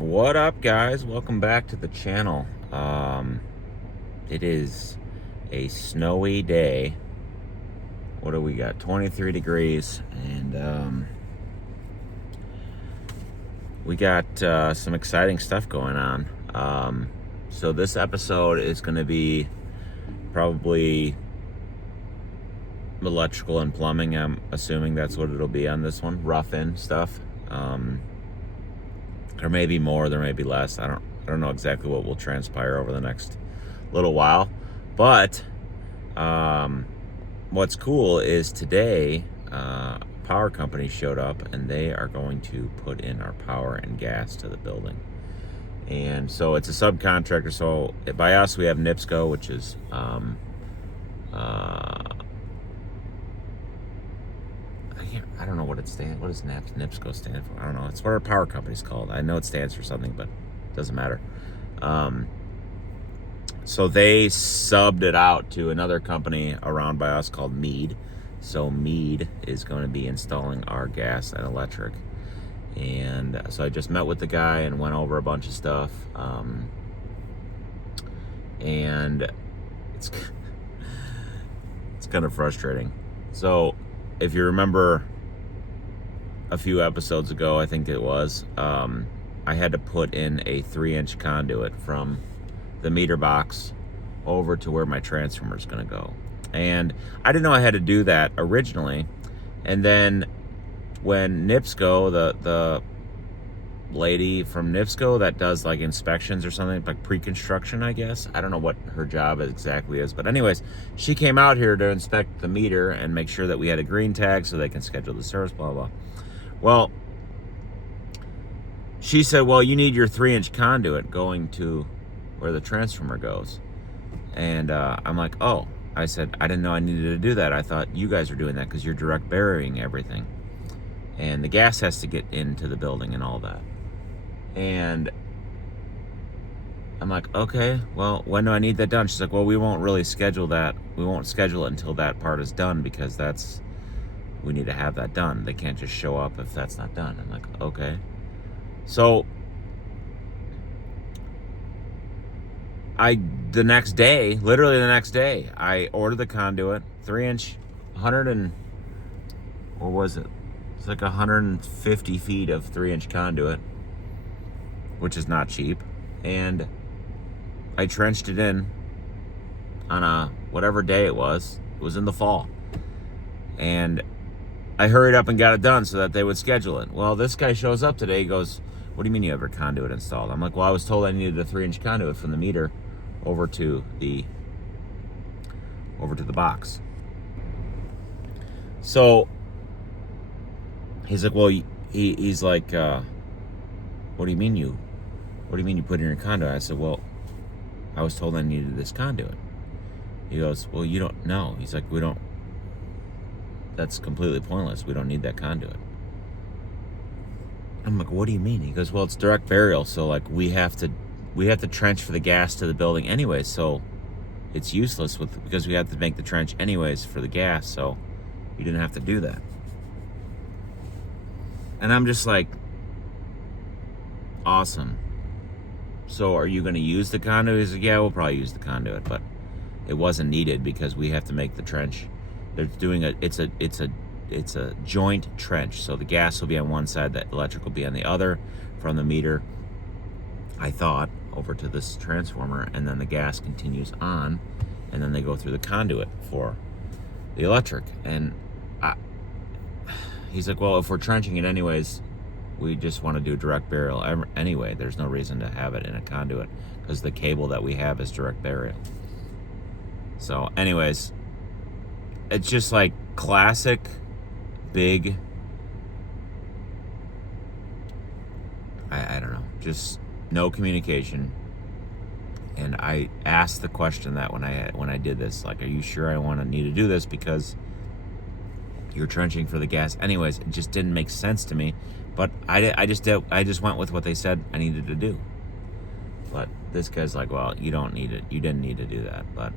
What up, guys? Welcome back to the channel. It is a snowy day. What do we got? 23 degrees, and we got some exciting stuff going on. So this episode is going to be probably electrical and plumbing. I'm assuming that's what it'll be on this one. Rough-in stuff. There may be more, there may be less. I don't know exactly what will transpire over the next little while. But what's cool is today, power company showed up and they are going to put in our power and gas to the building. And so it's a subcontractor. So by us, we have NIPSCO, which is I don't know what it stands. What does NIPSCO stand for? I don't know. It's what our power company's called. I know it stands for something, but it doesn't matter. So they subbed it out to another company around by us called Mead. So Mead is going to be installing our gas and electric. And so I just met with the guy and went over a bunch of stuff. And it's kind of frustrating. So if you remember a few episodes ago, I think it was, I had to put in a 3-inch conduit from the meter box over to where my transformer is going to go. And I didn't know I had to do that originally. And then when NIPSCO, the lady from NIPSCO that does like inspections or something, like pre-construction, I guess. I don't know what her job exactly is. But anyways, she came out here to inspect the meter and make sure that we had a green tag so they can schedule the service, blah, blah. Well, she said, well, you need your 3-inch conduit going to where the transformer goes. And I'm like, oh. I said, I didn't know I needed to do that. I thought you guys were doing that because you're direct burying everything. And the gas has to get into the building and all that. And I'm like, okay, well, when do I need that done? She's like, well, we won't really schedule that. We won't schedule it until that part is done because we need to have that done. They can't just show up if that's not done. I'm like, okay. So literally the next day, I ordered the conduit, 3-inch, 100 and, what was it? It's like 150 feet of 3-inch conduit, which is not cheap. And I trenched it in on whatever day it was. It was in the fall. And I hurried up and got it done so that they would schedule it. Well, this guy shows up today. He goes, what do you mean you have your conduit installed? I'm like, well, I was told I needed a 3-inch conduit from the meter over to the box. So he's like, well, he's like, what do you mean you put in your conduit? I said, well, I was told I needed this conduit. He goes, well, you don't know. He's like, that's completely pointless. We don't need that conduit. I'm like, what do you mean? He goes, well, it's direct burial. So like we have to trench for the gas to the building anyway. So it's useless because we have to make the trench anyways for the gas. So you didn't have to do that. And I'm just like, awesome. So are you going to use the conduit? He's like, yeah, we'll probably use the conduit, but it wasn't needed because we have to make the trench. They're doing it's a joint trench. So the gas will be on one side, the electric will be on the other from the meter, I thought, over to this transformer, and then the gas continues on, and then they go through the conduit for the electric. And he's like, well, if we're trenching it anyways, we just want to do direct burial anyway. There's no reason to have it in a conduit because the cable that we have is direct burial. So anyways, it's just like classic big, I don't know, just no communication. And I asked the question that when I did this, like, are you sure I need to do this because you're trenching for the gas anyways? It just didn't make sense to me. But I just went with what they said I needed to do. But this guy's like, well, you don't need it. You didn't need to do that. But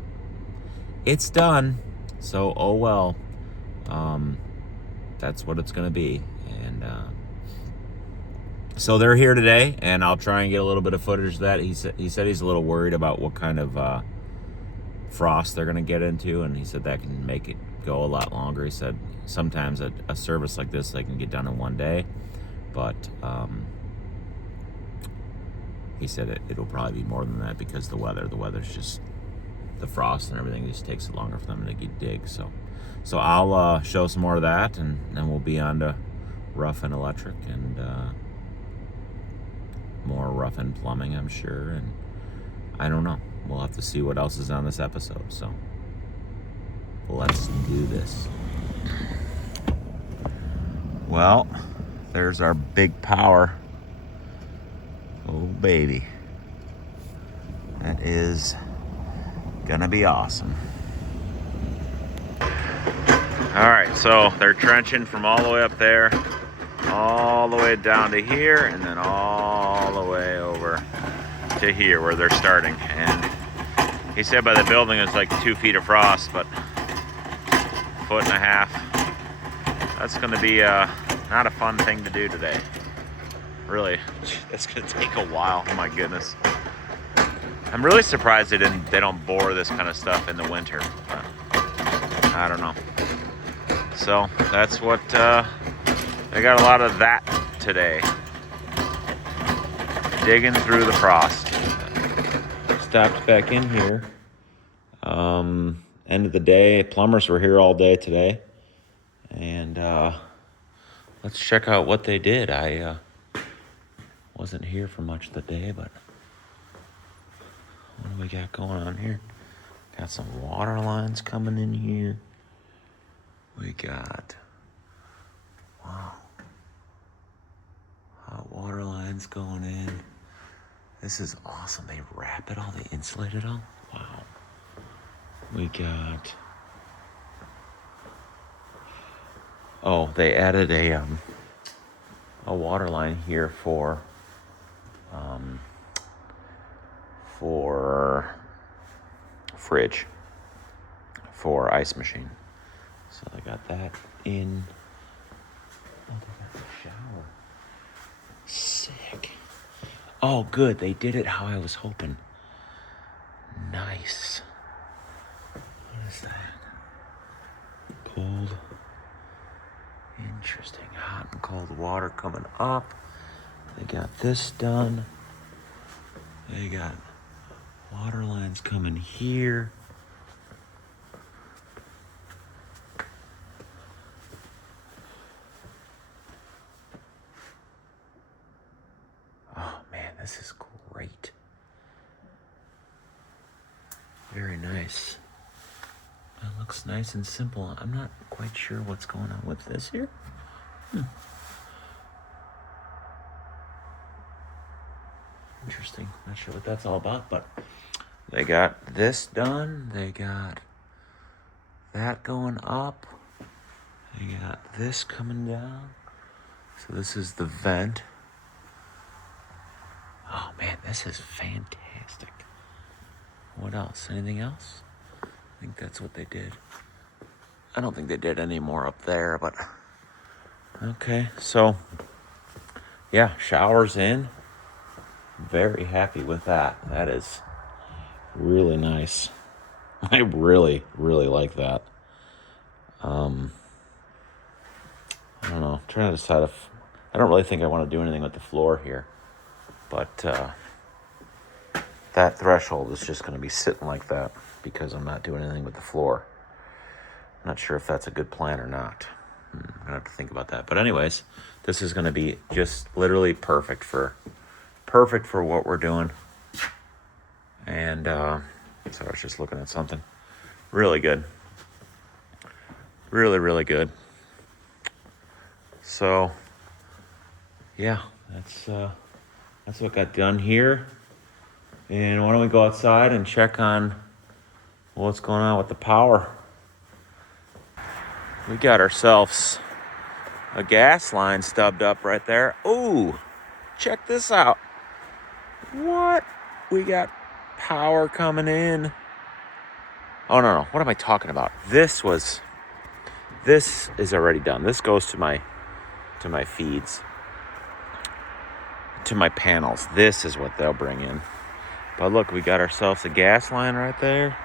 it's done. So, oh well. That's what it's going to be. And So they're here today, and I'll try and get a little bit of footage of that. He said he's a little worried about what kind of frost they're going to get into, and he said that can make it go a lot longer. He said sometimes a service like this they can get done in one day, but he said it'll probably be more than that because the weather's just, the frost and everything just takes it longer for them to dig. So I'll show some more of that, and then we'll be on to rough and electric, and more rough and plumbing, I'm sure. And I don't know, we'll have to see what else is on this episode. So let's do this. Well, there's our big power. Oh baby, that is gonna be awesome. All right, so they're trenching from all the way up there, all the way down to here, and then all the way over to here where they're starting. And he said by the building it's like 2 feet of frost, but 1.5 feet. That's gonna be not a fun thing to do today. Really, it's gonna take a while. Oh my goodness. I'm really surprised they don't bore this kind of stuff in the winter. But I don't know. So that's what they got, a lot of that today. Digging through the frost. Stopped back in here. End of the day, plumbers were here all day today, and let's check out what they did. I wasn't here for much of the day, but what do we got going on here? Got some water lines coming in here. We got, wow, hot water lines going in. This is awesome. They wrap it all, they insulate it all. Wow. We got, oh, they added a water line here for fridge, for ice machine. So they got that in. Oh, they got the shower. Sick. Oh, good. They did it how I was hoping. Nice. What is that? Cold. Interesting. Hot and cold water coming up. They got this done. They got water lines coming here. Oh man, this is great. Very nice. It looks nice and simple. I'm not quite sure what's going on with this here. Interesting. Not sure what that's all about, but they got this done. They got that going up. They got this coming down. So this is the vent. Oh man, this is fantastic. What else? Anything else? I think that's what they did. I don't think they did any more up there, but okay. So yeah, showers in. Very happy with that. That is really nice. I really, really like that. I don't know. I'm trying to decide if I don't really think I want to do anything with the floor here, but that threshold is just going to be sitting like that because I'm not doing anything with the floor. I'm not sure if that's a good plan or not. I'm going to have to think about that. But anyways, this is going to be just literally perfect for what we're doing. And so I was just looking at something. Really good. Really, really good. So yeah, that's what got done here. And why don't we go outside and check on what's going on with the power. We got ourselves a gas line stubbed up right there. Ooh, check this out. What? We got power coming in. Oh, no. What am I talking about? This is already done. This goes to my feeds. to my panels. This is what they'll bring in. But look, we got ourselves a gas line right there.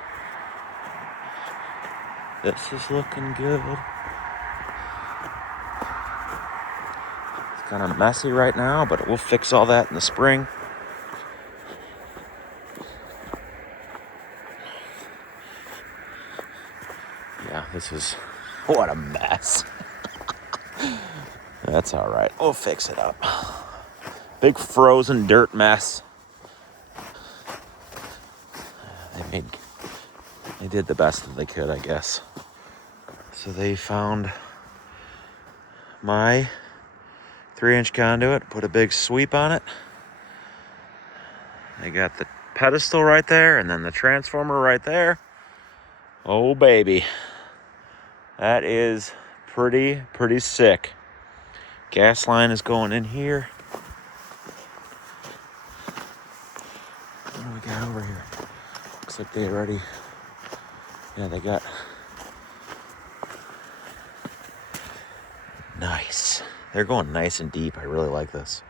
This is looking good. It's kind of messy right now, but we'll fix all that in the spring. Yeah, this is, what a mess. That's all right. We'll fix it up. Big frozen dirt mess. They did the best that they could, I guess. So they found my 3-inch conduit, put a big sweep on it. They got the pedestal right there and then the transformer right there. Oh baby, that is pretty sick. Gas line is going in here. What do we got over here? Looks like they already, yeah, they got, nice. They're going nice and deep. I really like this.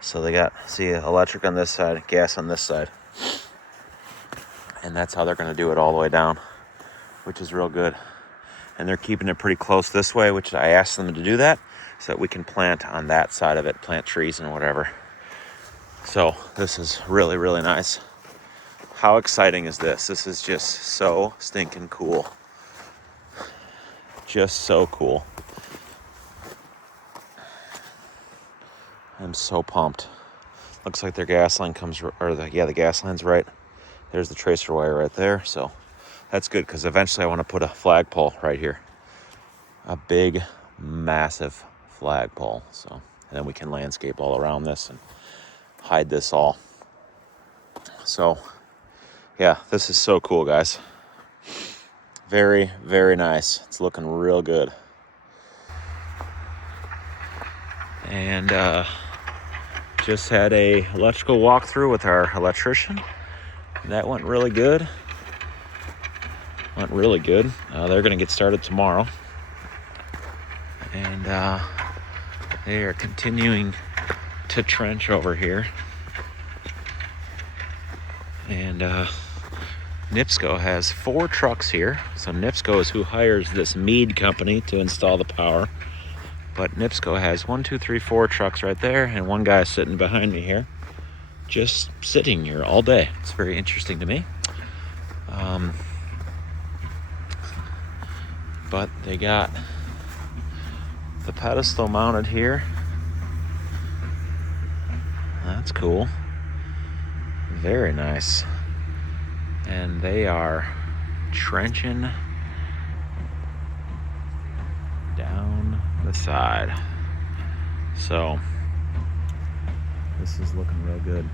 So they got, see, electric on this side, gas on this side. And that's how they're going to do it all the way down, which is real good. And they're keeping it pretty close this way, which I asked them to do that so that we can plant on that side of it, plant trees and whatever. So this is really nice. How exciting is this? This is just so stinking cool. Just so cool. I'm so pumped. Looks like their gas line comes, the gas line's right. There's the tracer wire right there. So that's good because eventually I want to put a flagpole right here. A big, massive flagpole. So, and then we can landscape all around this and hide this all. So, yeah, this is so cool, guys. Very nice. It's looking real good. And just had a electrical walkthrough with our electrician. That went really good. They're going to get started tomorrow. And they are continuing to trench over here. And NIPSCO has 4 trucks here. So NIPSCO is who hires this Mead company to install the power. But NIPSCO has 1, 2, 3, 4 trucks right there, and one guy sitting behind me here, just sitting here all day. It's very interesting to me. But they got the pedestal mounted here. That's cool. Very nice. And they are trenching down the side. So this is looking real good.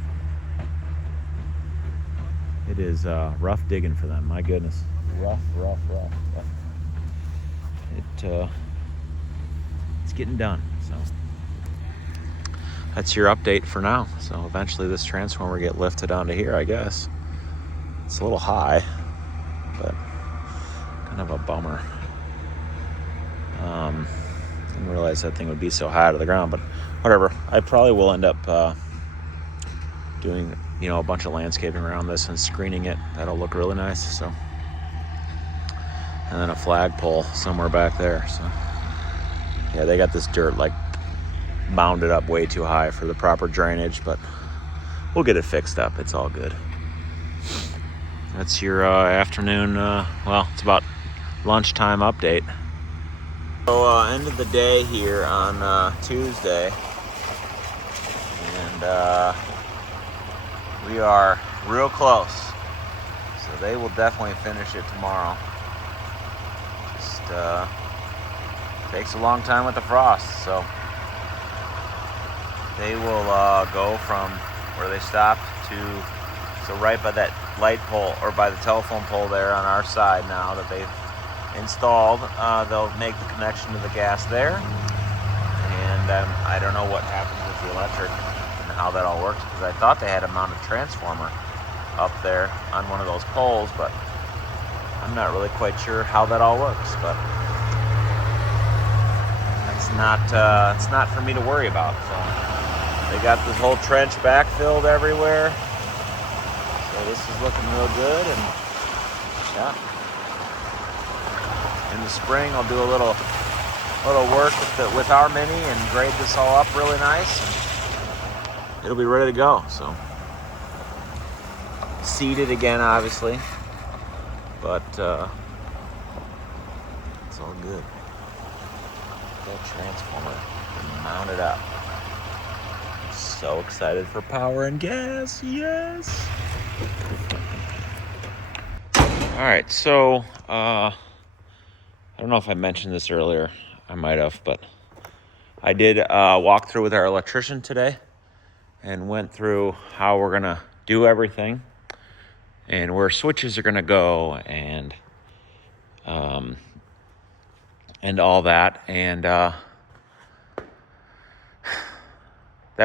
It is rough digging for them. My goodness. Rough. It's getting done. So that's your update for now. So eventually this transformer will get lifted onto here, I guess. It's a little high, but kind of a bummer. Didn't realize that thing would be so high to the ground, but whatever. I probably will end up doing, a bunch of landscaping around this and screening it. That'll look really nice. So, and then a flagpole somewhere back there. So, yeah, they got this dirt like bounded up way too high for the proper drainage, but we'll get it fixed up. It's all good. That's your afternoon. It's about lunchtime update. So end of the day here on Tuesday, and we are real close. So they will definitely finish it tomorrow. Just takes a long time with the frost, so they will go from where they stopped to, so right by that light pole or by the telephone pole there on our side now that they've installed, they'll make the connection to the gas there, and I don't know what happens with the electric and how that all works, because I thought they had a mounted transformer up there on one of those poles, but I'm not really quite sure how that all works. But it's not for me to worry about. So They got this whole trench backfilled everywhere. So this is looking real good, and yeah. In the spring, I'll do a little work with our Mini and grade this all up really nice, and it'll be ready to go. So seeded again, obviously, but it's all good. That transformer mounted up. So excited for power and gas, yes! All right, so I don't know if I mentioned this earlier. I might have, but I did walk through with our electrician today and went through how we're gonna do everything and where switches are gonna go and all that, and that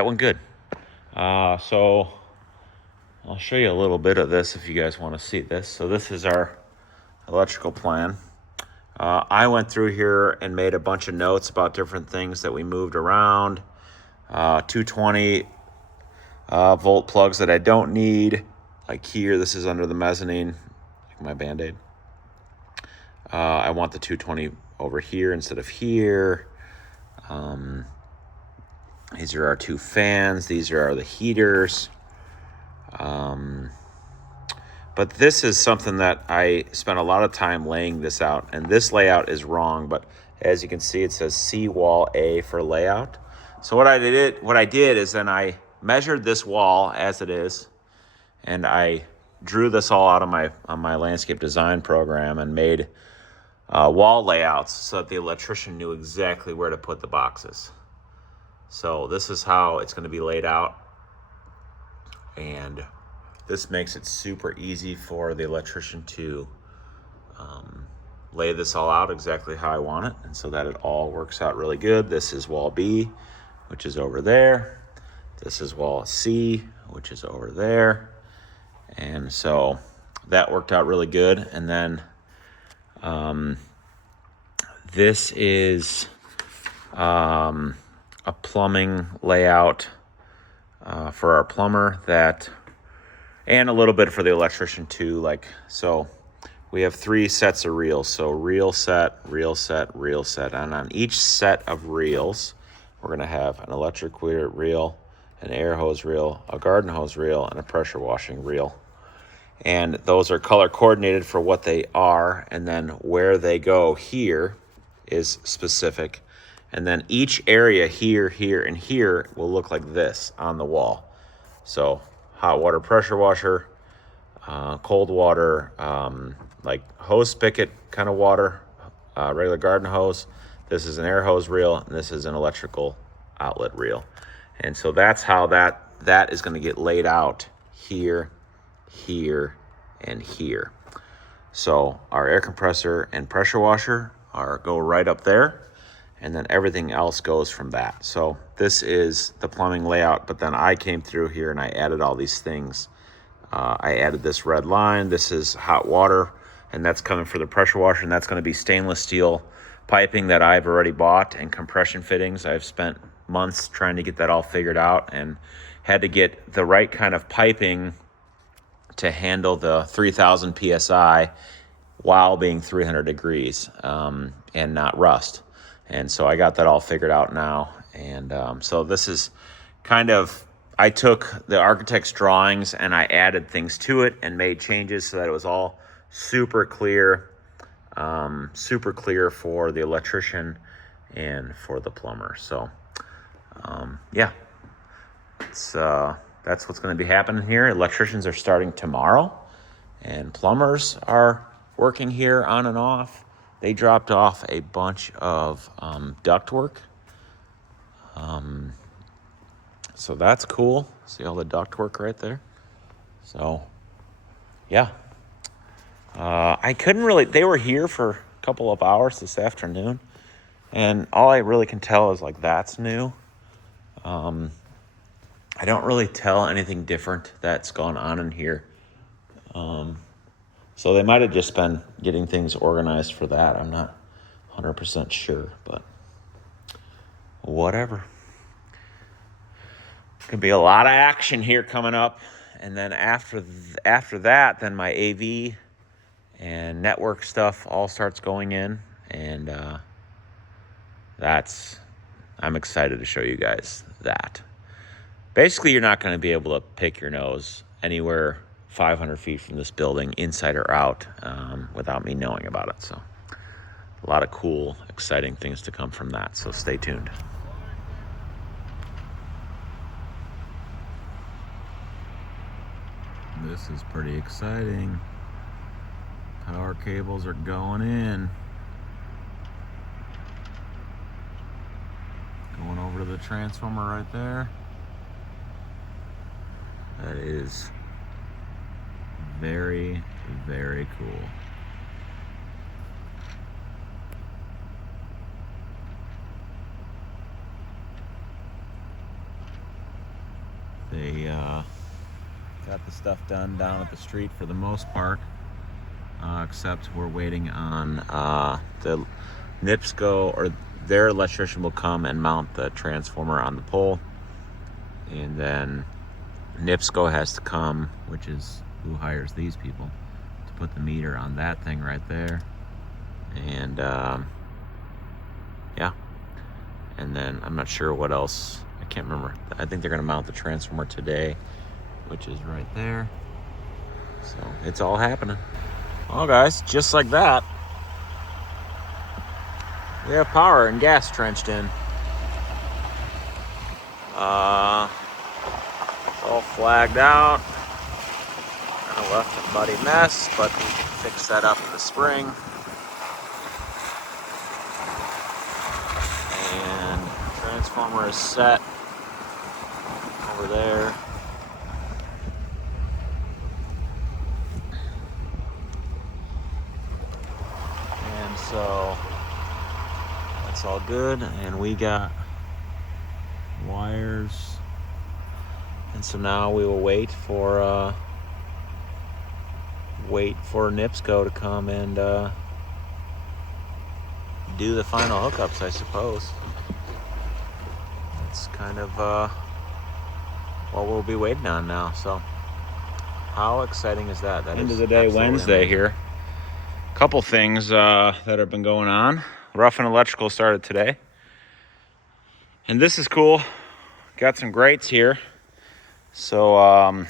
went good. So I'll show you a little bit of this if you guys want to see this. So this is our electrical plan. I went through here and made a bunch of notes about different things that we moved around. 220 volt plugs that I don't need, like here. This is under the mezzanine, like my Band-Aid. I want the 220 over here instead of here. These are our two fans. These are the heaters. But this is something that I spent a lot of time laying this out, and this layout is wrong, but as you can see, it says C wall A for layout. So what I did is then I measured this wall as it is, and I drew this all out on my landscape design program and made wall layouts so that the electrician knew exactly where to put the boxes. So this is how it's going to be laid out, and this makes it super easy for the electrician to lay this all out exactly how I want it, and so that it all works out really good. This is wall B, which is over there. This is wall C, which is over there. And so that worked out really good. And then this is a plumbing layout for our plumber, that, and a little bit for the electrician too. Like, so we have 3 sets of reels. So reel set, reel set, reel set. And on each set of reels, we're gonna have an electric reel, an air hose reel, a garden hose reel, and a pressure washing reel. And those are color coordinated for what they are, and then where they go here is specific. And then each area here, here, and here will look like this on the wall. So hot water pressure washer, cold water, like hose spigot kind of water, regular garden hose. This is an air hose reel, and this is an electrical outlet reel. And so that's how that is going to get laid out here, here, and here. So our air compressor and pressure washer go right up there, and then everything else goes from that. So this is the plumbing layout, but then I came through here and I added all these things. I added this red line. This is hot water, and that's coming for the pressure washer, and that's going to be stainless steel piping that I've already bought, and compression fittings. I've spent months trying to get that all figured out, and had to get the right kind of piping to handle the 3000 PSI while being 300 degrees and not rust. And so I got that all figured out now. And so this is kind of, I took the architect's drawings and I added things to it and made changes so that it was all super clear for the electrician and for the plumber. So yeah, that's what's going to be happening here. Electricians are starting tomorrow, and plumbers are working here on and off. They dropped off a bunch of duct work. So that's cool. See all the duct work right there? So, yeah. I couldn't really, they were here for a couple of hours this afternoon, and all I really can tell is like that's new. I don't really tell anything different that's gone on in here. So they might have just been getting things organized for that. I'm not 100% sure, but whatever. Could be a lot of action here coming up. And then after that, then my AV and network stuff all starts going in. And I'm excited to show you guys that. Basically, you're not going to be able to pick your nose anywhere 500 feet from this building, inside or out, without me knowing about it. So a lot of cool, exciting things to come from that. So stay tuned. This is pretty exciting. Power cables are going in. Going over to the transformer right there. That is very, very cool. They got the stuff done down at the street for the most part, except we're waiting on the NIPSCO, or their electrician will come and mount the transformer on the pole, and then NIPSCO has to come, which is who hires these people, to put the meter on that thing right there. And yeah, and then I'm not sure what else. I can't remember. I think they're going to mount the transformer today, which is right there. So it's all happening. Well, guys, just like that, we have power and gas trenched in. It's all flagged out. Kind of left a muddy mess, but we can fix that up in the spring. And the transformer is set over there. And so that's all good. And we got wires. And so now we will wait for NIPSCO to come and do the final hookups, I suppose. That's kind of what we'll be waiting on now. So how exciting is that? That end of the day, Wednesday amazing. Here. Couple things that have been going on. Rough and Electrical started today. And this is cool. Got some grates here. So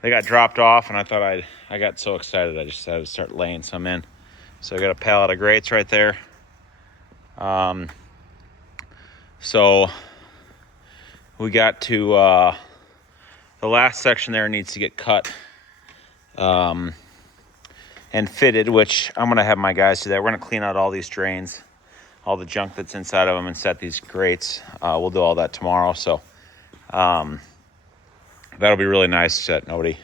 they got dropped off, and I thought I got so excited I just decided to start laying some in. So I got a pallet of grates right there. So we got to the last section there needs to get cut and fitted, which I'm gonna have my guys do that. We're gonna clean out all these drains, all the junk that's inside of them, and set these grates. We'll do all that tomorrow. So that'll be really nice that nobody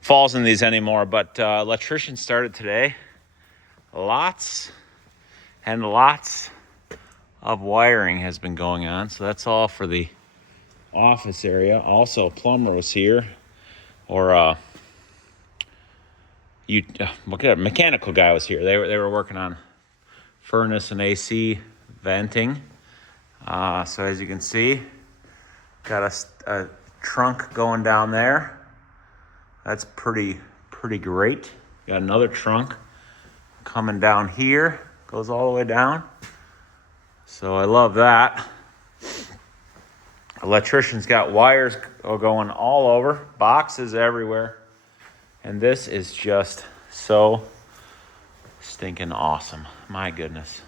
falls in these anymore. But electrician started today. Lots and lots of wiring has been going on. So that's all for the office area. Also, a plumber was here, or a mechanical guy was here. They were working on furnace and AC venting. So as you can see, got a trunk going down there. That's pretty great. Got another trunk coming down here, goes all the way down. So I love that. Electrician's got wires going all over, boxes everywhere. And this is just so stinking awesome. My goodness.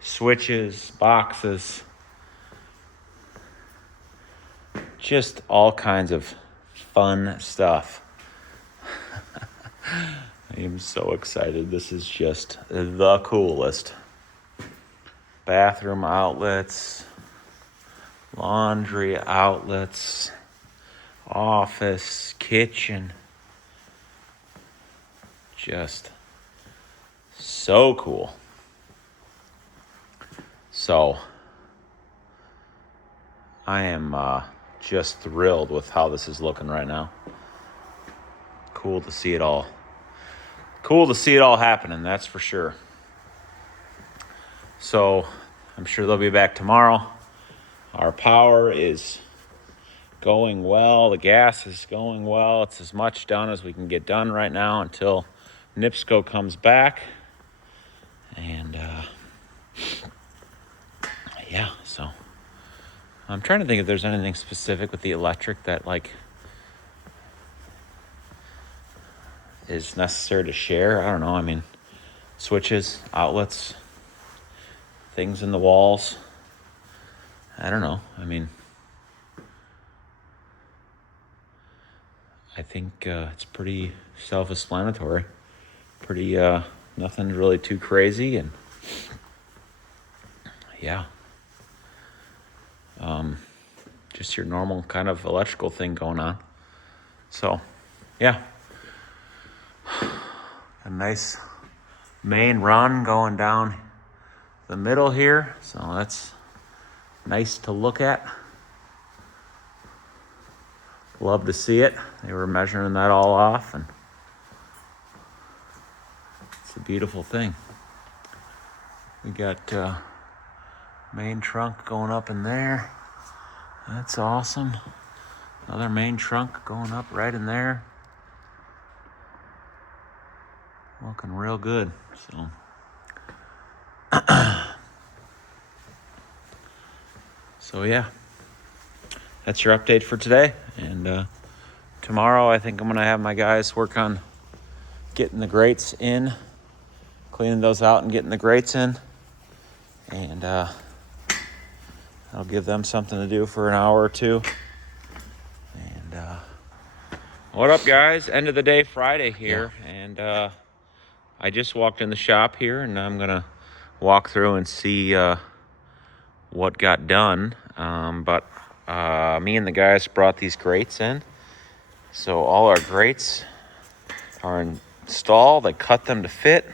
Switches, boxes, just all kinds of fun stuff. I am so excited. This is just the coolest. Bathroom outlets, laundry outlets, office, kitchen. Just so cool. So I am just thrilled with how this is looking right now. Cool to see it all. Cool to see it all happening, that's for sure. So I'm sure they'll be back tomorrow. Our power is going well. The gas is going well. It's as much done as we can get done right now until NIPSCO comes back. And yeah, so I'm trying to think if there's anything specific with the electric that like is necessary to share. I don't know. I mean, switches, outlets, things in the walls. I don't know. I mean, I think it's pretty self-explanatory. Pretty, nothing really too crazy. And yeah. Just your normal kind of electrical thing going on. So, yeah. A nice main run going down the middle here. So that's nice to look at. Love to see it. They were measuring that all off, and it's a beautiful thing. We got main trunk going up in there. That's awesome. Another main trunk going up right in there. Looking real good. So yeah, that's your update for today. And tomorrow I think I'm gonna have my guys work on getting the grates in, cleaning those out and getting the grates in. And I'll give them something to do for an hour or two. And what up, guys? End of the day Friday here. Yeah. And I just walked in the shop here, and I'm gonna walk through and see what got done. But me and the guys brought these grates in. So all our grates are installed. I cut them to fit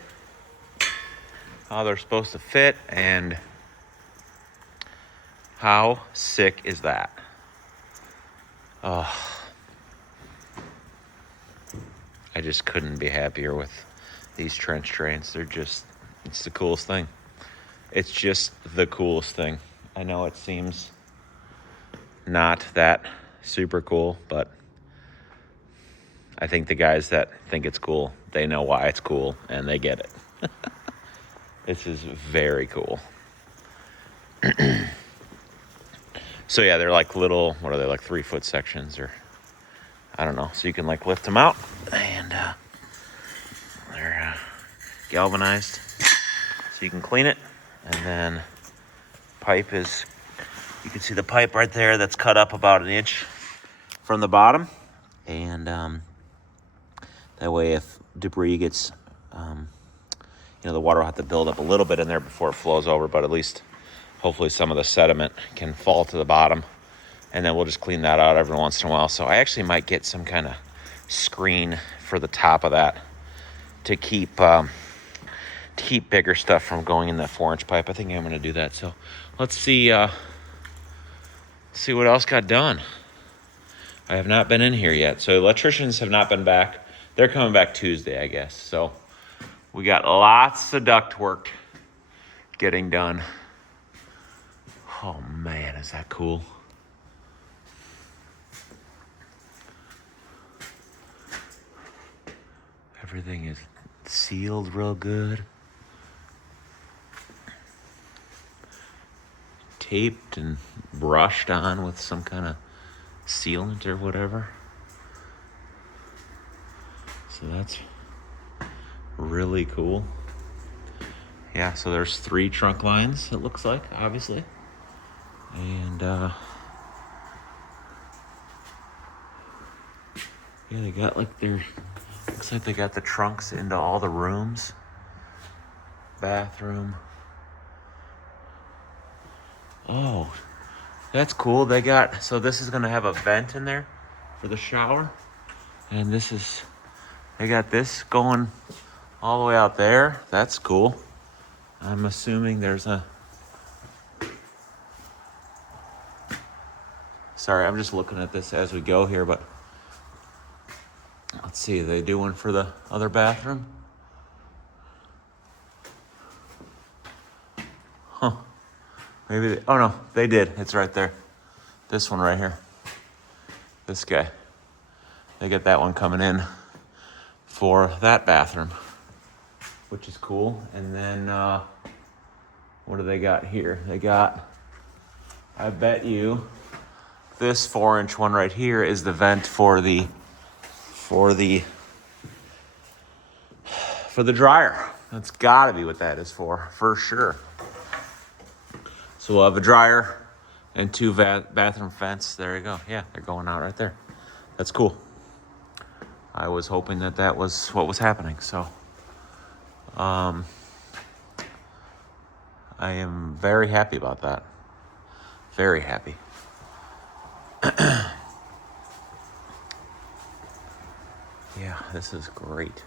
how they're supposed to fit. And how sick is that? Oh, I just couldn't be happier with these trench drains. It's the coolest thing. It's just the coolest thing. I know it seems not that super cool, but I think the guys that think it's cool, they know why it's cool, and they get it. This is very cool. So yeah, they're like little, what are they, like 3-foot sections, or I don't know. So you can like lift them out, and they're galvanized. So you can clean it, and then pipe is, you can see the pipe right there that's cut up about 1 inch from the bottom. And that way if debris gets, the water will have to build up a little bit in there before it flows over, but at least hopefully some of the sediment can fall to the bottom, and then we'll just clean that out every once in a while. So I actually might get some kind of screen for the top of that to keep bigger stuff from going in that 4-inch pipe. I think I'm going to do that. So let's see what else got done. I have not been in here yet. So electricians have not been back. They're coming back Tuesday, I guess. So we got lots of duct work getting done. Oh man, is that cool? Everything is sealed real good. Taped and brushed on with some kind of sealant or whatever. So that's really cool. Yeah, so there's 3 trunk lines, it looks like, obviously. And yeah, they got like looks like they got the trunks into all the rooms. Bathroom. Oh, that's cool. So this is gonna have a vent in there for the shower. And they got this going all the way out there. That's cool. I'm assuming there's sorry, I'm just looking at this as we go here, but let's see, they do one for the other bathroom. Huh. Maybe, oh no, they did. It's right there. This one right here. This guy. They get that one coming in for that bathroom, which is cool. And then, what do they got here? They got, I bet you, this 4-inch one right here is the vent for the dryer. That's gotta be what that is for sure. So we'll have a dryer and 2 bathroom vents. There you go. Yeah, they're going out right there. That's cool. I was hoping that was what was happening. So, I am very happy about that. Very happy. Yeah, this is great.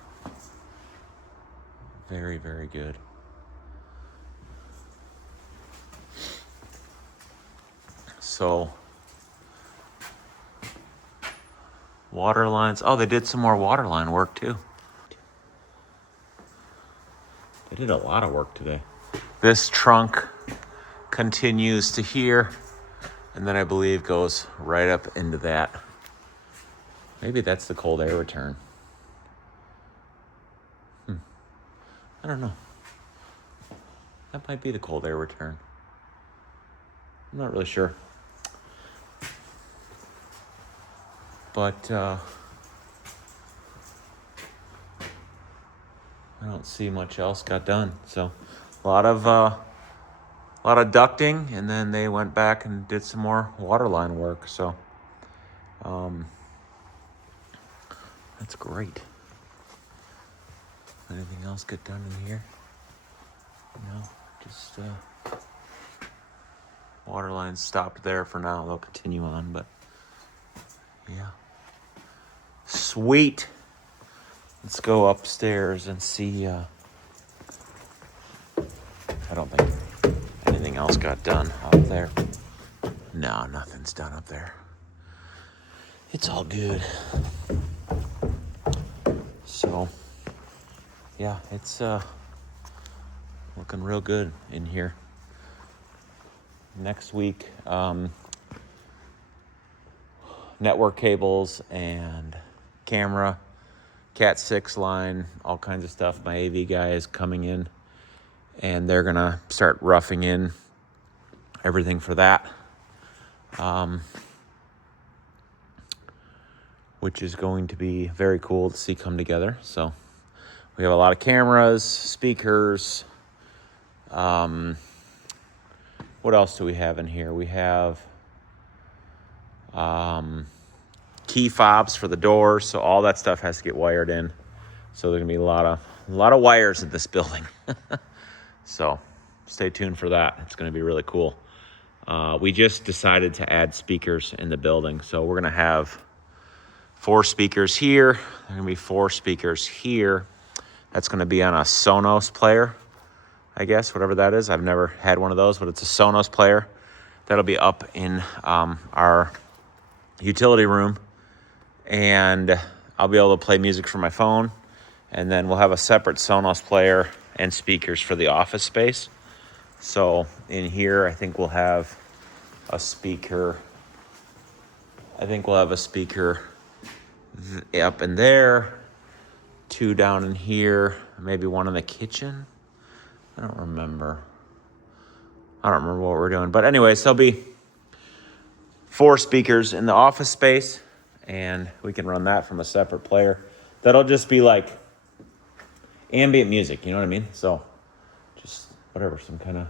Very, very good. So, water lines. Oh, they did some more water line work too. They did a lot of work today. This trunk continues to here, and then I believe goes right up into that. Maybe that's the cold air return. I don't know. That might be the cold air return. I'm not really sure. But I don't see much else got done. So a lot of ducting, and then they went back and did some more water line work. So that's great. Anything else get done in here? No, just water lines stopped there for now. They'll continue on, but yeah. Sweet. Let's go upstairs and see. I don't think anything else got done up there. No, nothing's done up there. It's all good. So, yeah, it's looking real good in here. Next week, network cables and camera, Cat 6 line, all kinds of stuff. My AV guy is coming in, and they're gonna start roughing in everything for that, which is going to be very cool to see come together. So we have a lot of cameras, speakers. What else do we have in here? We have key fobs for the doors, so all that stuff has to get wired in. So there's gonna be a lot of wires in this building. So stay tuned for that. It's gonna be really cool. We just decided to add speakers in the building, so we're gonna have 4 speakers here. There are gonna be 4 speakers here. That's gonna be on a Sonos player, I guess, whatever that is. I've never had one of those, but it's a Sonos player. That'll be up in our utility room, and I'll be able to play music from my phone, and then we'll have a separate Sonos player and speakers for the office space. So in here, I think we'll have a speaker. Up in there, 2 down in here, maybe 1 in the kitchen. I don't remember what we're doing. But anyways, there'll be 4 speakers in the office space, and we can run that from a separate player. That'll just be like ambient music, you know what I mean? So just whatever, some kind of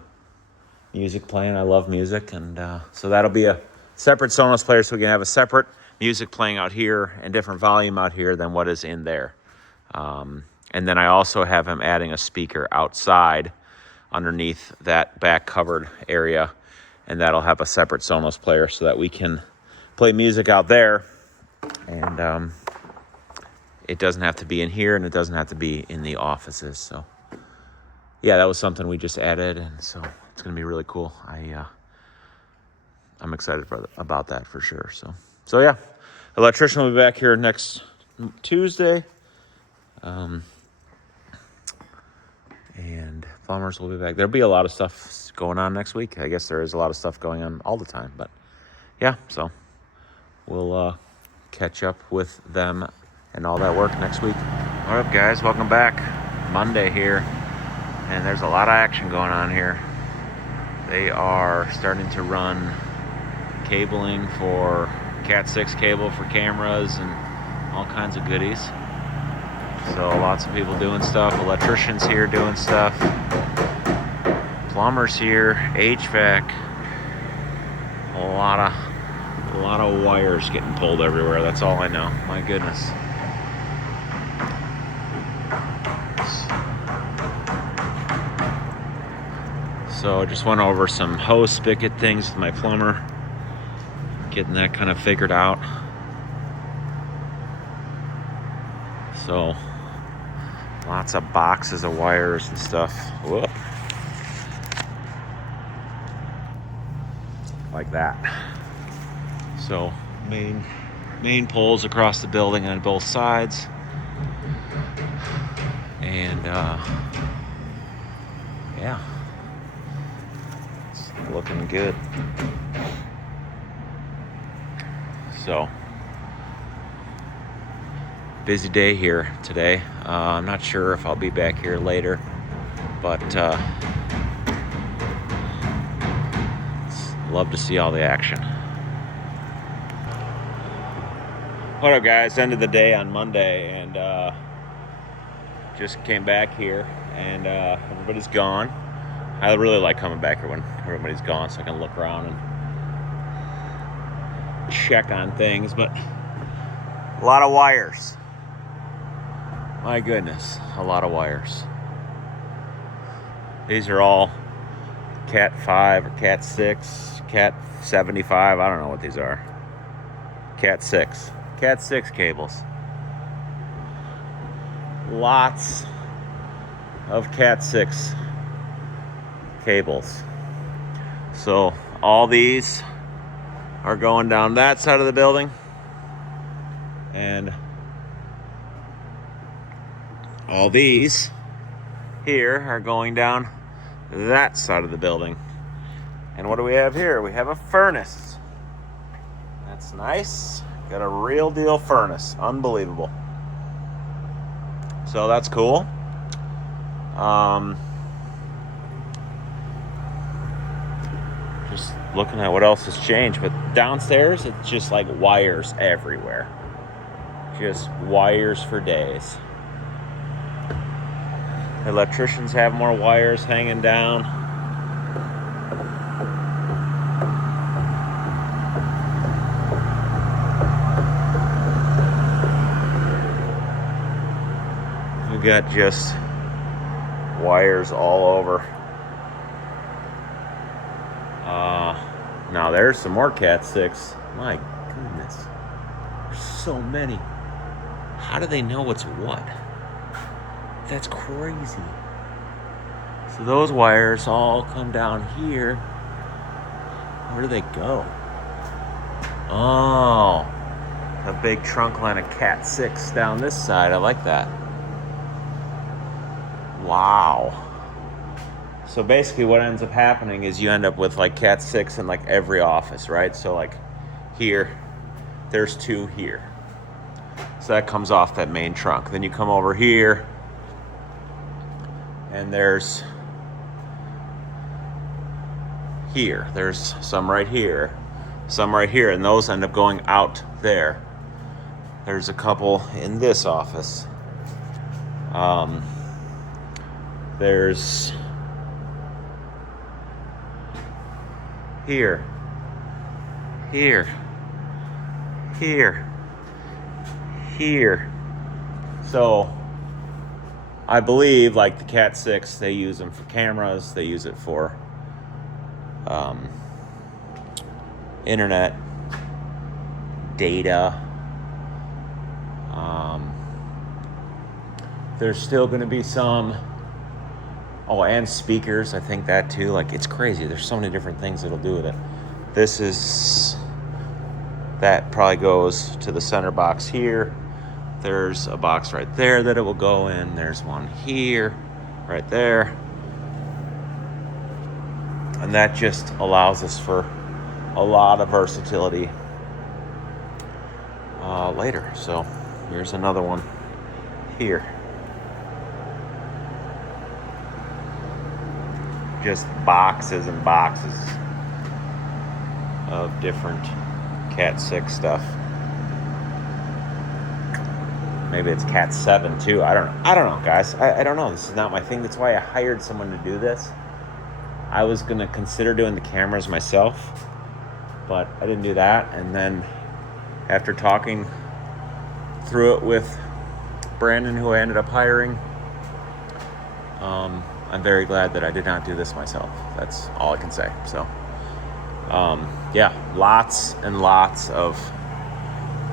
music playing. I love music, and so that'll be a separate Sonos player, so we can have a separate music playing out here and different volume out here than what is in there. And then I also have him adding a speaker outside underneath that back covered area, and that'll have a separate Sonos player so that we can play music out there, and it doesn't have to be in here, and it doesn't have to be in the offices. So yeah, that was something we just added, and so it's gonna be really cool. I'm excited about that for sure. So yeah, electrician will be back here next Tuesday, and Plumbers will be back. There'll be a lot of stuff going on next week. I guess there is a lot of stuff going on all the time. But yeah, so we'll catch up with them and all that work next week. What up, guys? Welcome back. Monday here. And there's a lot of action going on here. They are starting to run cabling for Cat 6 cable for cameras and all kinds of goodies. So lots of people doing stuff. Electricians here doing stuff. Plumbers here. HVAC. A lot of wires getting pulled everywhere. That's all I know. My goodness. So I just went over some hose spigot things with my plumber. Getting that kind of figured out. So lots of boxes of wires and stuff. Whoop. Like that. So main poles across the building on both sides. And yeah. It's looking good. So busy day here today. I'm not sure if I'll be back here later, but love to see all the action. What up, guys? End of the day on Monday, and just came back here, and everybody's gone. I really like coming back here when everybody's gone, so I can look around and check on things. But a lot of wires. My goodness, a lot of wires. These are all Cat 5 or Cat 6, Cat 75, I don't know what these are. Cat 6. Cat 6 cables. Lots of Cat 6 cables. So all these are going down that side of the building, and all these here are going down that side of the building. And what do we have here? We have a furnace. That's nice. Got a real deal furnace. Unbelievable. So that's cool. Just looking at what else has changed. But downstairs, it's just like wires everywhere. Just wires for days. Electricians have more wires hanging down. We got just wires all over. Now there's some more Cat 6. My goodness. There's so many. How do they know what's what? That's crazy. So those wires all come down here. Where do they go? Oh, a big trunk line of Cat 6 down this side. I like that. Wow. So basically what ends up happening is you end up with like Cat 6 in like every office, right? So like here, there's 2 here. So that comes off that main trunk. Then you come over here, and there's some right here, some right here, and those end up going out there. There's a couple in this office. There's here, here, here. So I believe like the Cat 6, they use them for cameras, they use it for internet data. There's still going to be some, and speakers, I think that too. Like, it's crazy. There's so many different things it'll do with it. That probably goes to the center box here. There's a box right there that it will go in. There's one here, right there. And that just allows us for a lot of versatility later. So here's another one here. Just boxes and boxes of different Cat 6 stuff. Maybe it's Cat 7 too. I don't know, guys. I don't know. This is not my thing. That's why I hired someone to do this. I was going to consider doing the cameras myself, but I didn't do that. And then after talking through it with Brandon, who I ended up hiring, I'm very glad that I did not do this myself. That's all I can say. So, yeah, lots and lots of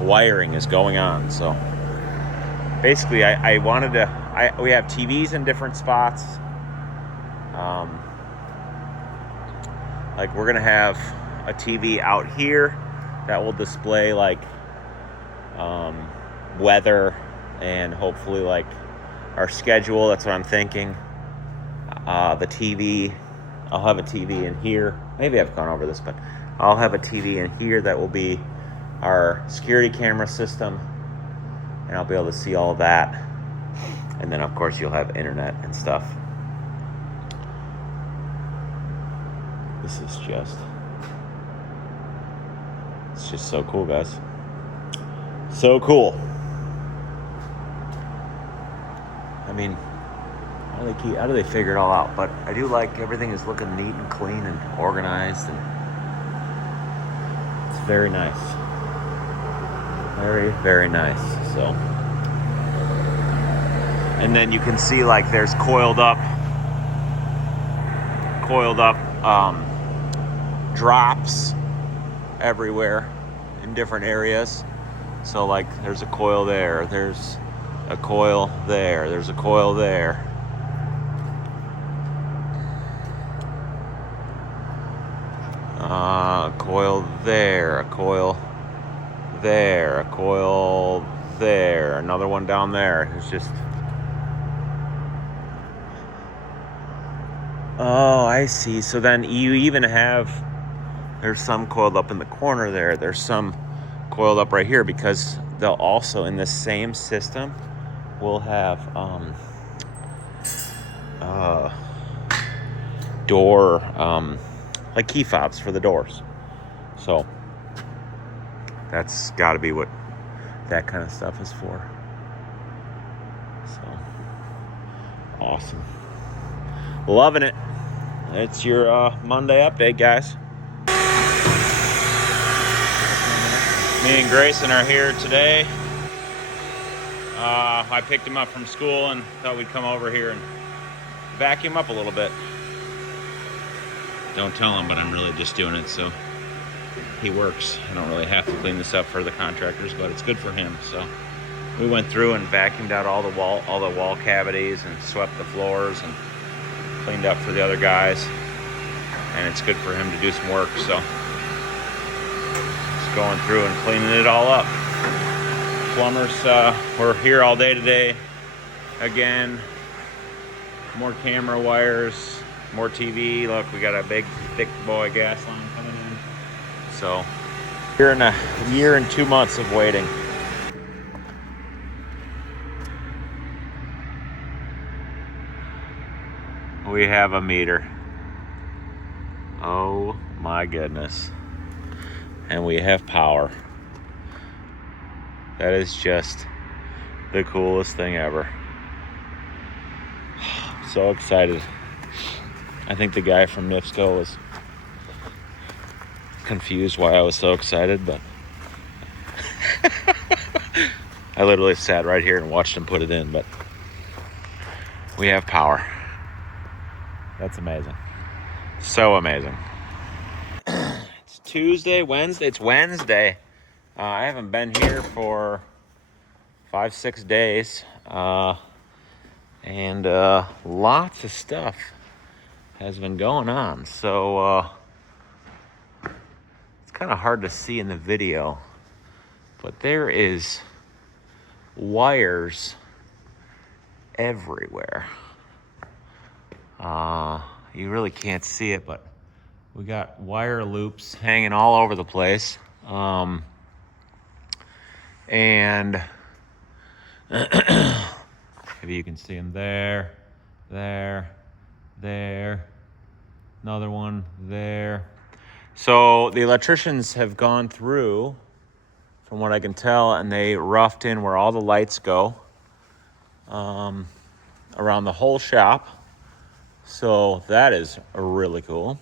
wiring is going on. So basically, I wanted to, we have TVs in different spots. Like we're going to have a TV out here that will display like weather and hopefully like our schedule. That's what I'm thinking. The TV, I'll have a TV in here. Maybe I've gone over this, but I'll have a TV in here that will be our security camera system, and I'll be able to see all of that. And then of course you'll have internet and stuff. This is just, it's just so cool, guys. So cool. I mean, how do they figure it all out? But I do like everything is looking neat and clean and organized, and it's very nice. Very, very nice. So, and then you can see like there's coiled up drops everywhere in different areas. So like there's a coil there, there's a coil there, there's a coil there. A coil there, a coil there, a coil there, another one down there. It's just, oh, I see. So then you even have, there's some coiled up in the corner there. There's some coiled up right here, because they'll also, in the same system, will have door, like key fobs for the doors. So that's got to be what that kind of stuff is for. So awesome. Loving it. It's your Monday update, guys. Me and Grayson are here today. I picked him up from school and thought we'd come over here and vacuum up a little bit. Don't tell him, but I'm really just doing it so he works. I don't really have to clean this up for the contractors, but it's good for him. So we went through and vacuumed out all the wall cavities and swept the floors and cleaned up for the other guys. And it's good for him to do some work. So just going through and cleaning it all up. Plumbers, we're here all day today. Again, more camera wires, more TV. Look, we got a big, thick boy gas line coming in. So, here in a year and 2 months of waiting. We have a meter. Oh my goodness. And we have power. That is just the coolest thing ever. So excited. I think the guy from NIPSCO was confused why I was so excited, but I literally sat right here and watched him put it in, but we have power. That's amazing. So amazing. It's Tuesday, Wednesday. It's Wednesday. I haven't been here for 5-6 days. And lots of stuff has been going on. So it's kind of hard to see in the video, but there is wires everywhere. You really can't see it, but We got wire loops hanging all over the place. And maybe you can see them there, there, another one there. So the electricians have gone through, from what I can tell, and they roughed in where all the lights go around the whole shop. So that is really cool.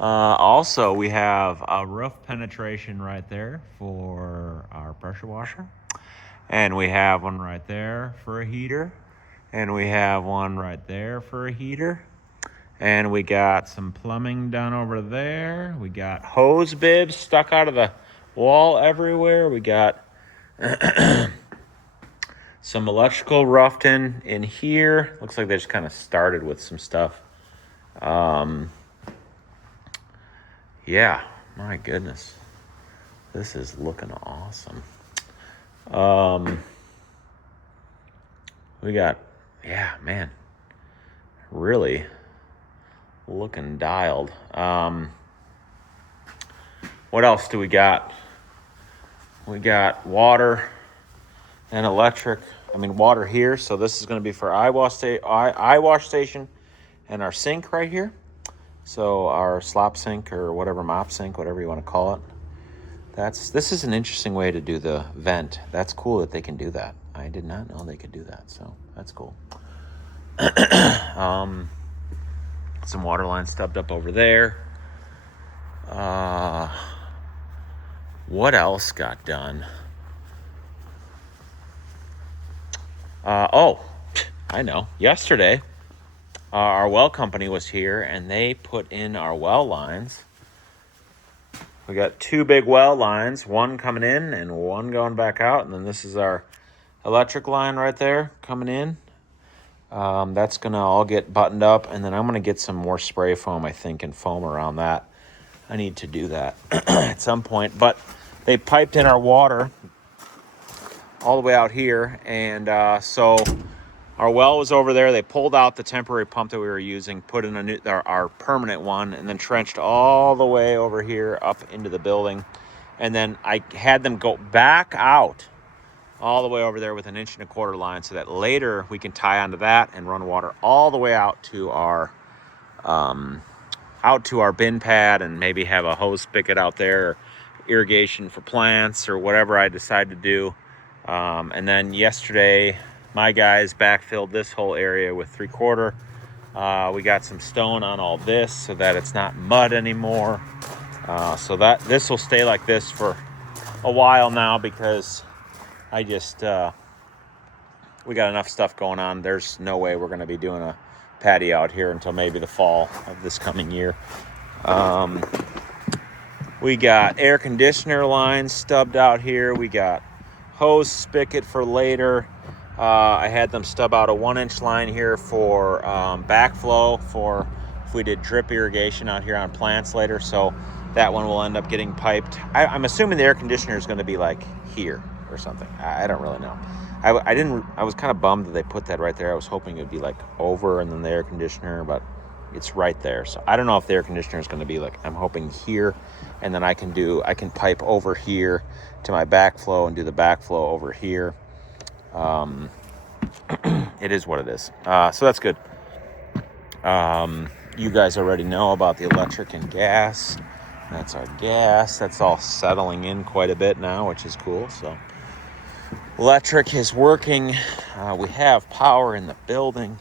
Also, we have a roof penetration right there for our pressure washer. And we have one right there for a heater. And we have one right there for a heater. And we got some plumbing down over there. We got hose bibs stuck out of the wall everywhere. We got some electrical roughed in here. Looks like they just kind of started with some stuff. Yeah, my goodness. This is looking awesome. We got, yeah, man, really looking dialed. What else do we got? We got water and electric. I mean, water here. So this is going to be for eye wash station and our sink right here. So our slop sink or whatever, mop sink, whatever you want to call it. This is an interesting way to do the vent. That's cool that they can do that. I did not know they could do that, so that's cool. Some water lines stubbed up over there. What else got done? I know. Yesterday, our well company was here, and they put in our well lines. We got two big well lines, one coming in and one going back out. And then this is our electric line right there coming in. That's going to all get buttoned up. And then I'm going to get some more spray foam, I think, and foam around that. I need to do that at some point. But they piped in our water all the way out here. And so our well was over there. They pulled out the temporary pump that we were using, put in our permanent one, and then trenched all the way over here up into the building. And then I had them go back out all the way over there with an 1.25 inch line so that later we can tie onto that and run water all the way out to our bin pad, and maybe have a hose spigot out there, or irrigation for plants or whatever I decide to do. And then yesterday, my guys backfilled this whole area with 3/4. We got some stone on all this so that it's not mud anymore. So that this will stay like this for a while now, because I just we got enough stuff going on. There's no way we're going to be doing a patio out here until maybe the fall of this coming year. We got air conditioner lines stubbed out here. We got hose spigot for later. I had them stub out a 1-inch line here for backflow for if we did drip irrigation out here on plants later. So that one will end up getting piped. I'm assuming the air conditioner is going to be like here or something. I don't really know. I was kind of bummed that they put that right there. I was hoping it would be like over and then the air conditioner, but it's right there. So I don't know if the air conditioner is going to be like, I'm hoping here, and then I can pipe over here to my backflow and do the backflow over here. It is what it is. So that's good. You guys already know about the electric and gas. That's our gas. That's all settling in quite a bit now, which is cool. So electric is working. We have power in the building.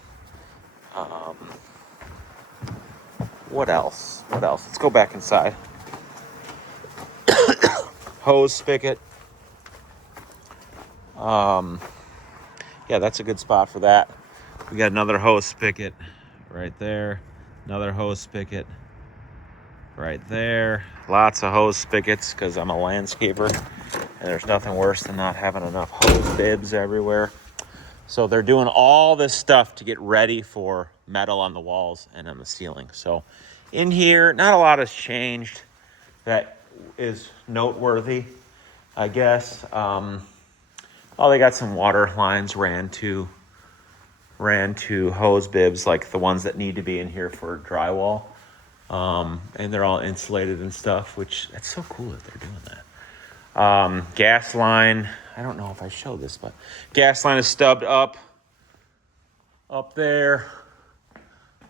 What else? Let's go back inside. Hose spigot. Yeah, that's a good spot for that. We got another hose spigot right there. Another hose spigot right there. Lots of hose spigots because I'm a landscaper, and there's nothing worse than not having enough hose bibs everywhere. So they're doing all this stuff to get ready for metal on the walls and on the ceiling. So in here, not a lot has changed that is noteworthy, I guess. They got some water lines ran to hose bibs, like the ones that need to be in here for drywall. And they're all insulated and stuff, which that's so cool that they're doing that. Gas line, I don't know if I showed this, but gas line is stubbed up there.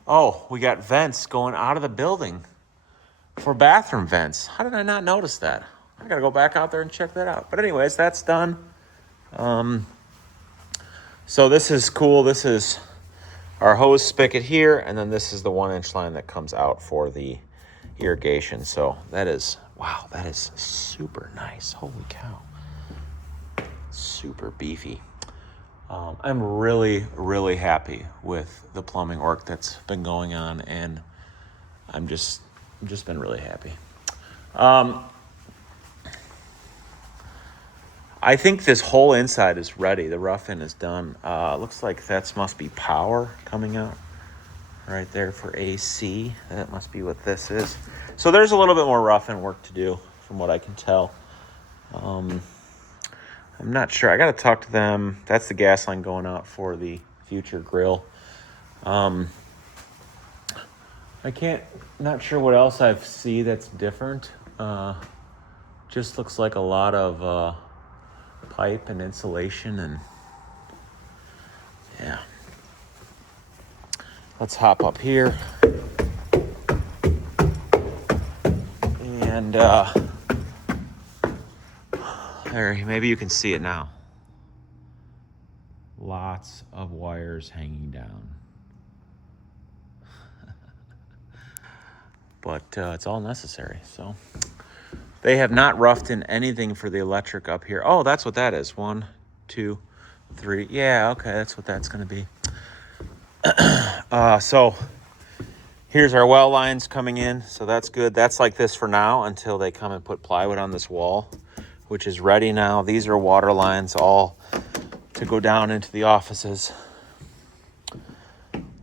Oh, we got vents going out of the building for bathroom vents. How did I not notice that? I gotta go back out there and check that out. But anyways, that's done. So this is cool. This is our hose spigot here, and then this is the 1-inch line that comes out for the irrigation. So that is, wow, that is super nice. Holy cow. Super beefy. I'm really, really happy with the plumbing work that's been going on, and I'm just been really happy. I think this whole inside is ready. The rough-in is done. Looks like that must be power coming out right there for AC. That must be what this is. So there's a little bit more rough-in work to do from what I can tell. I'm not sure. I got to talk to them. That's the gas line going out for the future grill. Not sure what else I see that's different. Just looks like a lot of pipe and insulation, and yeah. Let's hop up here. And there, maybe you can see it now. Lots of wires hanging down. But it's all necessary, so. They have not roughed in anything for the electric up here. Oh, that's what that is. 1, 2, 3. Yeah, okay, that's what that's going to be. So here's our well lines coming in. So that's good. That's like this for now until they come and put plywood on this wall, which is ready now. These are water lines all to go down into the offices.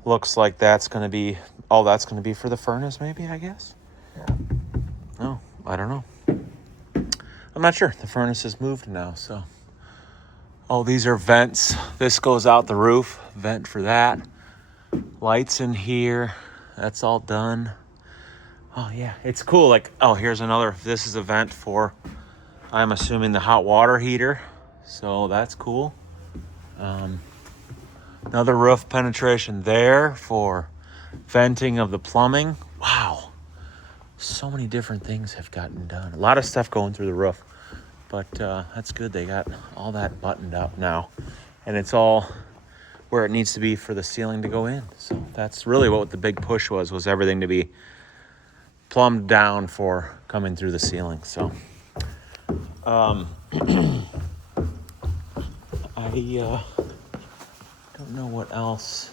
Looks like that's going to be, all that's going to be for the furnace maybe, I guess. No, I don't know. I'm not sure. The furnace has moved now, so. Oh, these are vents. This goes out the roof. Vent for that. Lights in here. That's all done. Oh, yeah. It's cool. Like, oh, here's another. This is a vent for, I'm assuming, the hot water heater. So that's cool. Another roof penetration there for venting of the plumbing. Wow. So many different things have gotten done. A lot of stuff going through the roof. But that's good. They got all that buttoned up now. And it's all where it needs to be for the ceiling to go in. So that's really what the big push was everything to be plumbed down for coming through the ceiling. So I don't know what else.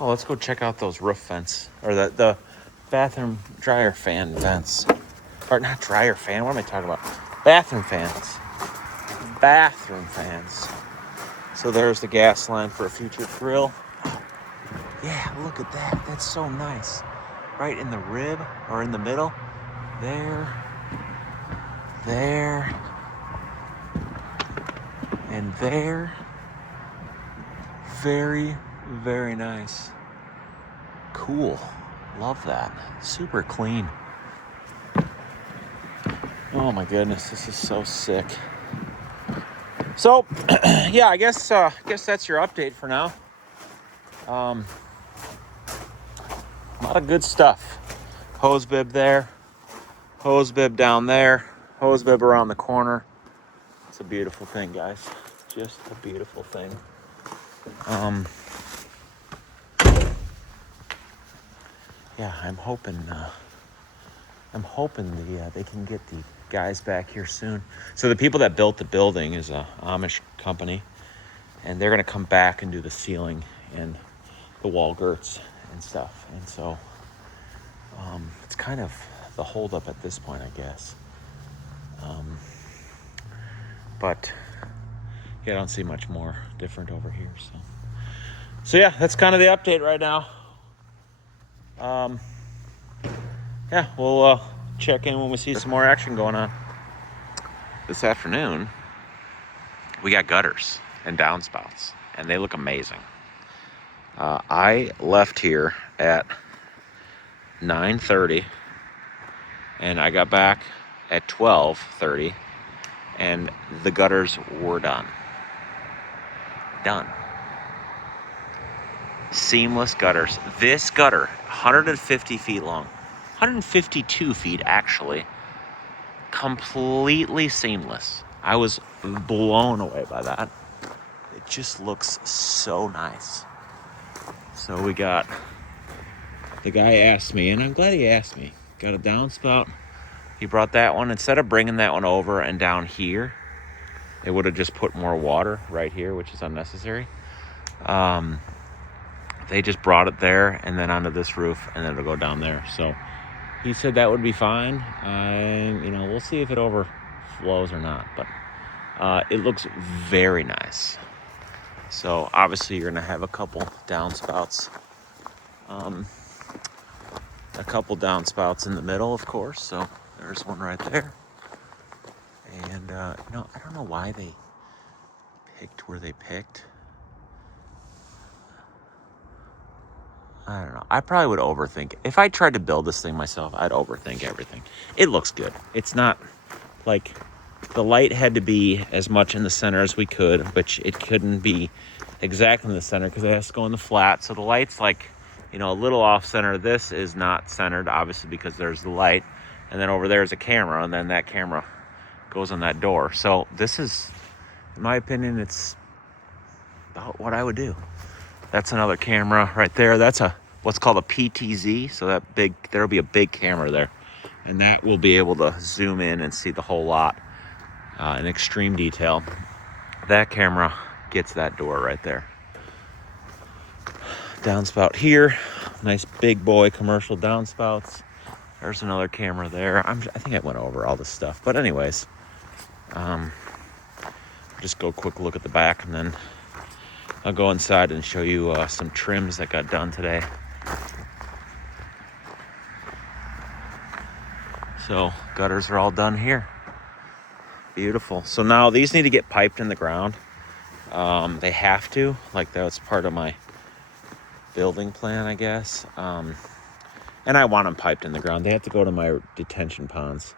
Let's go check out those roof vents, or the bathroom dryer fan vents. Or not dryer fan, what am I talking about? Bathroom fans. Bathroom fans. So there's the gas line for a future grill. Oh, yeah, look at that. That's so nice. Right in the rib, or in the middle. There. And there. Very, very nice. Cool. Love that. Super clean. Oh my goodness, this is so sick. So, yeah, I guess that's your update for now. A lot of good stuff. Hose bib there, hose bib down there, hose bib around the corner. It's a beautiful thing, guys. Just a beautiful thing. Yeah, I'm hoping they can get the guys back here soon. So the people that built the building is a Amish company, and they're going to come back and do the ceiling and the wall girts and stuff. And so it's kind of the holdup at this point, I guess. But yeah, I don't see much more different over here. So yeah, that's kind of the update right now. Yeah, we'll check in when we see some more action going on. This afternoon, we got gutters and downspouts, and they look amazing. I left here at 9:30, and I got back at 12:30, and the gutters were done. Done. Seamless gutters. This gutter, 150 feet long, 152 feet actually, completely seamless. I was blown away by that. It just looks so nice. So we got, the guy asked me, and I'm glad he asked me, got a downspout. He brought that one. Instead of bringing that one over and down here, it would have just put more water right here, which is unnecessary. They just brought it there and then onto this roof, and then it'll go down there. So he said that would be fine. We'll see if it overflows or not, but it looks very nice. So obviously you're gonna have a couple downspouts in the middle, of course. So there's one right there. And I don't know why they picked where they picked. I don't know. I probably would overthink. If I tried to build this thing myself, I'd overthink everything. It looks good. It's not like the light had to be as much in the center as we could, which it couldn't be exactly in the center because it has to go in the flat. So the light's like, a little off center. This is not centered, obviously, because there's the light. And then over there is a camera, and then that camera goes on that door. So this is, in my opinion, it's about what I would do. That's another camera right there. That's what's called a PTZ. So there'll be a big camera there, and that will be able to zoom in and see the whole lot in extreme detail. That camera gets that door right there. Downspout here, nice big boy commercial downspouts. There's another camera there. I think I went over all this stuff, but anyways, just go quick look at the back, and then I'll go inside and show you some trims that got done today. So gutters are all done here. Beautiful. So now these need to get piped in the ground. They have to, like that's part of my building plan, I guess. And I want them piped in the ground. They have to go to my detention ponds.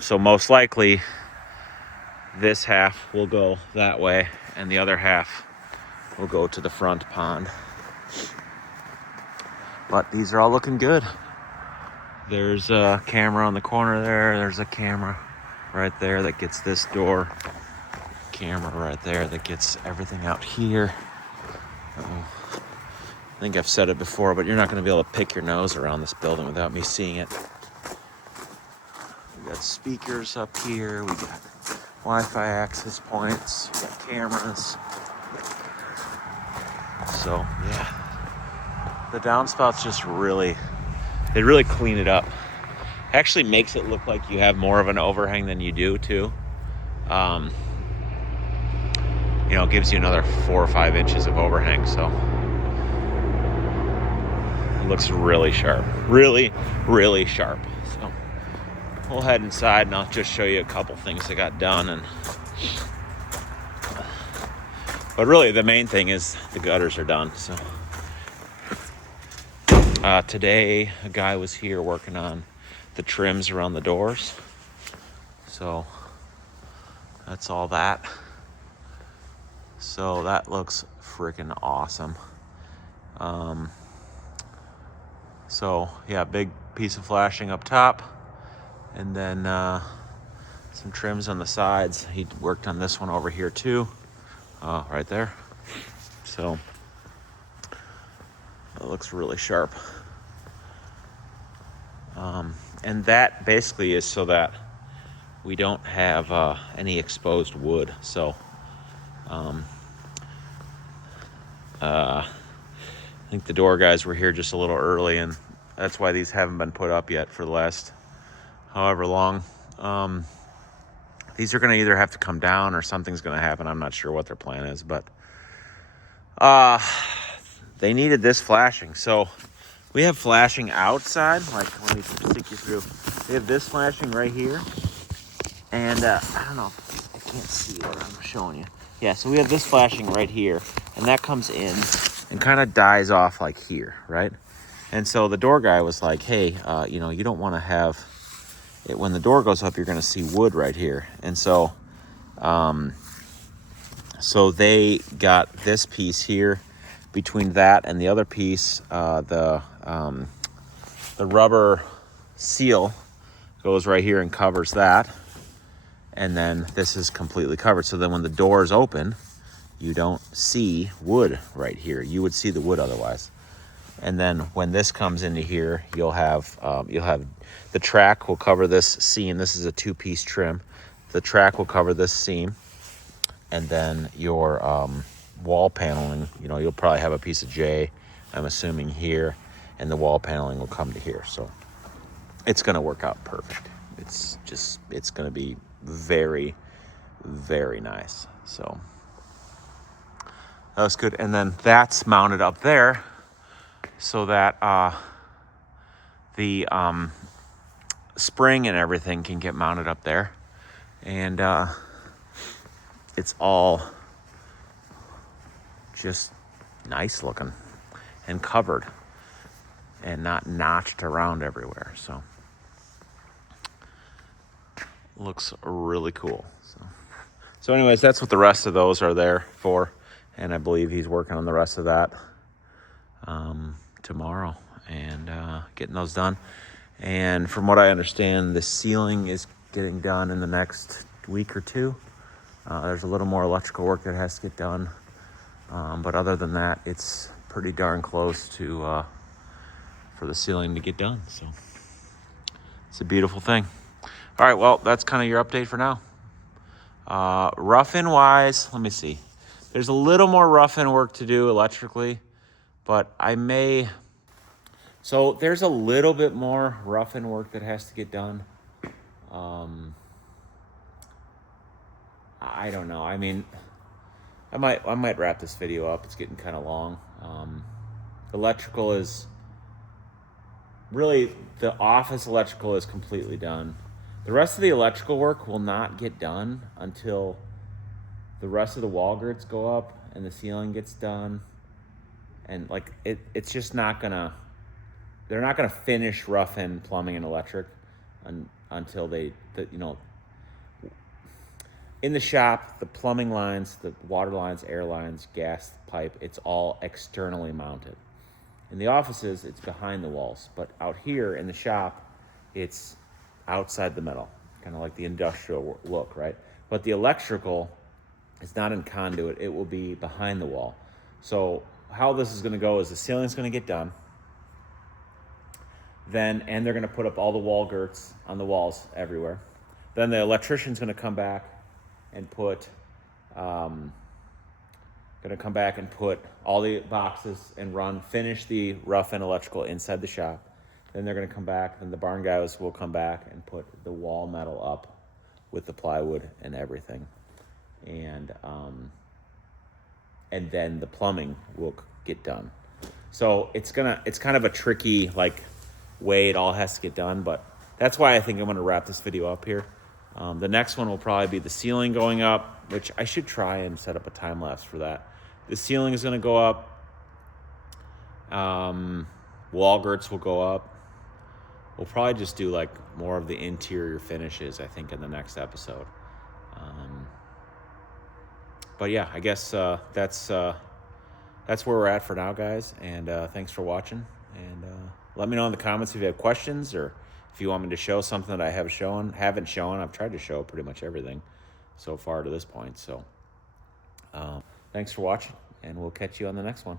So most likely this half will go that way, and the other half will go to the front pond. But these are all looking good. There's a camera on the corner there. There's a camera right there that gets this door. Camera right there that gets everything out here. I think I've said it before, but you're not going to be able to pick your nose around this building without me seeing it. We got speakers up here. We got Wi-Fi access points. We got cameras. So yeah, the downspouts just really clean it up. Actually makes it look like you have more of an overhang than you do too. Gives you another 4 or 5 inches of overhang. So it looks really sharp, really sharp. So we'll head inside and I'll just show you a couple things that got done. But really the main thing is the gutters are done. So today a guy was here working on the trims around the doors. So that's all that. So that looks freaking awesome. So yeah, big piece of flashing up top, and then some trims on the sides. He worked on this one over here too, right there. So it looks really sharp. And that basically is so that we don't have any exposed wood. So I think the door guys were here just a little early, and that's why these haven't been put up yet for the last however long. These are going to either have to come down or something's going to happen. I'm not sure what their plan is, but they needed this flashing. So we have flashing outside. Like, let me stick you through. We have this flashing right here. And I don't know, I can't see what I'm showing you. Yeah, so we have this flashing right here, and that comes in, and kind of dies off like here, right? And so the door guy was like, hey, you know, you don't want to have it when the door goes up, you're going to see wood right here. And so, so they got this piece here between that and the other piece, the rubber seal goes right here and covers that. And then this is completely covered. So then when the door is open, you don't see wood right here. You would see the wood otherwise. And then when this comes into here, you'll have the track will cover this seam. This is a 2-piece trim. The track will cover this seam, and then your wall paneling. You know, you'll probably have a piece of J, I'm assuming here, and the wall paneling will come to here. So it's going to work out perfect. It's going to be very, very nice. So that was good. And then that's mounted up there so that the spring and everything can get mounted up there. And it's all just nice looking and covered and not notched around everywhere. So looks really cool. So anyways, that's what the rest of those are there for. And I believe he's working on the rest of that tomorrow and getting those done. And from what I understand, the ceiling is getting done in the next week or two. There's a little more electrical work that has to get done. But other than that, it's pretty darn close to for the ceiling to get done. So it's a beautiful thing. All right, well, that's kind of your update for now. Rough-in wise, let me see. There's a little more rough-in work to do electrically, but I may... So there's a little bit more rough-in work that has to get done. I don't know. I mean, I might wrap this video up. It's getting kind of long. Electrical is... Really, the office electrical is completely done. The rest of the electrical work will not get done until the rest of the wall girts go up and the ceiling gets done. And like it's just not gonna, they're not gonna finish rough-in plumbing and electric until you know, in the shop, the plumbing lines, the water lines, air lines, gas pipe, it's all externally mounted. In the offices, it's behind the walls, but out here in the shop, it's outside the metal, kind of like the industrial look, right? But the electrical is not in conduit, it will be behind the wall. So how this is gonna go is the ceiling's gonna get done, and they're gonna put up all the wall girts on the walls everywhere. Then the electrician's gonna come back and put, all the boxes and finish the rough-in electrical inside the shop. Then they're gonna come back, and the barn guys will come back and put the wall metal up with the plywood and everything. And then the plumbing will get done. So it's kind of a tricky way it all has to get done, but that's why I think I'm gonna wrap this video up here. The next one will probably be the ceiling going up, which I should try and set up a time lapse for that. The ceiling is gonna go up. Wall girts will go up. We'll probably just do more of the interior finishes, I think, in the next episode. But yeah, I guess that's where we're at for now, guys. And thanks for watching. And let me know in the comments if you have questions or if you want me to show something that I haven't shown. I've tried to show pretty much everything so far to this point. So thanks for watching, and we'll catch you on the next one.